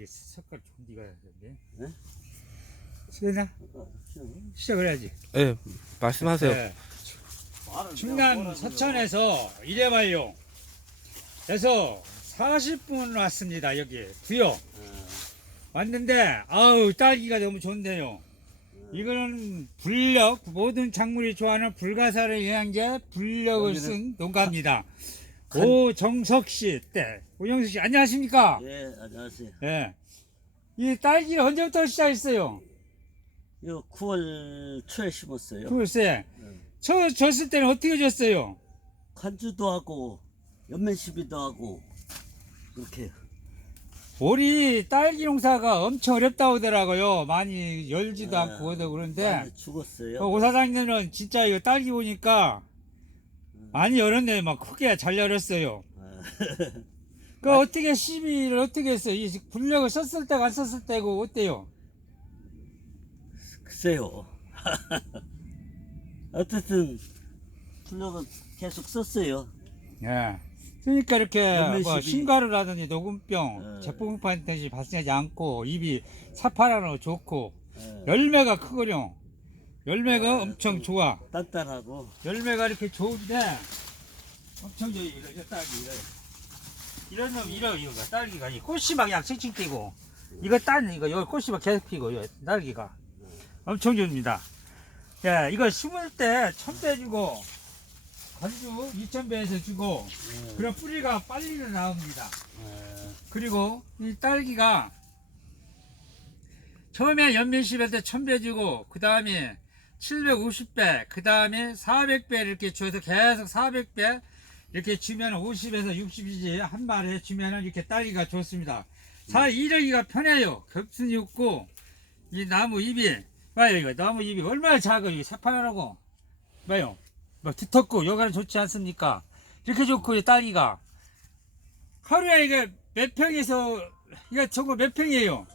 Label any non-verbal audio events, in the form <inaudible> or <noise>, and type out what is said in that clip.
이게 색깔 좋은 데가 있는데. 네? 시작나? 시작을 해야지. 예, 말씀하세요. 네. 충남 서천에서 일회만용. 그래서 40분 왔습니다 여기 두요. 왔는데 아우 딸기가 너무 좋네요. 이거는 불력 모든 작물이 좋아하는 불가사의 영양제 불력을 여기는 쓴 농가입니다. 간- 오정석 씨, 네. 오정석 씨 안녕하십니까? 예, 안녕하세요. 예. 이 딸기를 언제부터 시작했어요? 이거 9월 초에 심었어요. 글쎄, 네. 저 줬을 때는 어떻게 줬어요? 관주도 하고 연면 시비도 하고 그렇게 우리 딸기 농사가 엄청 어렵다고 하더라고요. 많이 열지도 아, 않고 그러고 그런데 많이 죽었어요. 어, 오 사장님은 진짜 이거 딸기 보니까 많이 열었네. 막 크게 잘 열었어요. 아, <laughs> 그 어떻게 시비를 어떻게 했어요? 이 분력을 썼을 때가 안 썼을 때고 어때요? 글쎄요. <laughs> 어쨌든 플러그 계속 썼어요. 예. 그러니까 이렇게 뭐 시비. 신가루라든지 녹음병, 예. 제품판 등이 발생하지 않고 입이 사파라는 좋고 예, 열매가 크거든요. 열매가 예, 엄청 좀- 좋아. 단단하고. 열매가 이렇게 좋은데 엄청 좋아. 이거 딸기 이거 이런 놈 이런 이거 딸기가 이 꽃이 막약 칭칭 뛰고. 이거 딴 이거 여기 꽃이 막 계속 피고 이 딸기가. 엄청 좋습니다. 예, 이거 심을 때 천배 주고 관주 2천배에서 주고 예, 그럼 뿌리가 빨리 나옵니다. 예, 그리고 이 딸기가 처음에 연면십할 때 1000배 주고 그 다음에 750배 그 다음에 400배 이렇게 줘서 계속 400배 이렇게 주면 50에서 60이지 한 마리에 주면 이렇게 딸기가 좋습니다. 자 이러기가 편해요. 겹순이 없고 이 나무 잎이 봐요 이거 나무 잎이 얼마나 작아요. 이 새파랗고 봐요. 뭐 두텁고 여가는 좋지 않습니까? 이렇게 좋고 이 딸기가 하루에 이게 몇 평에서 이거 저거 몇 평이에요?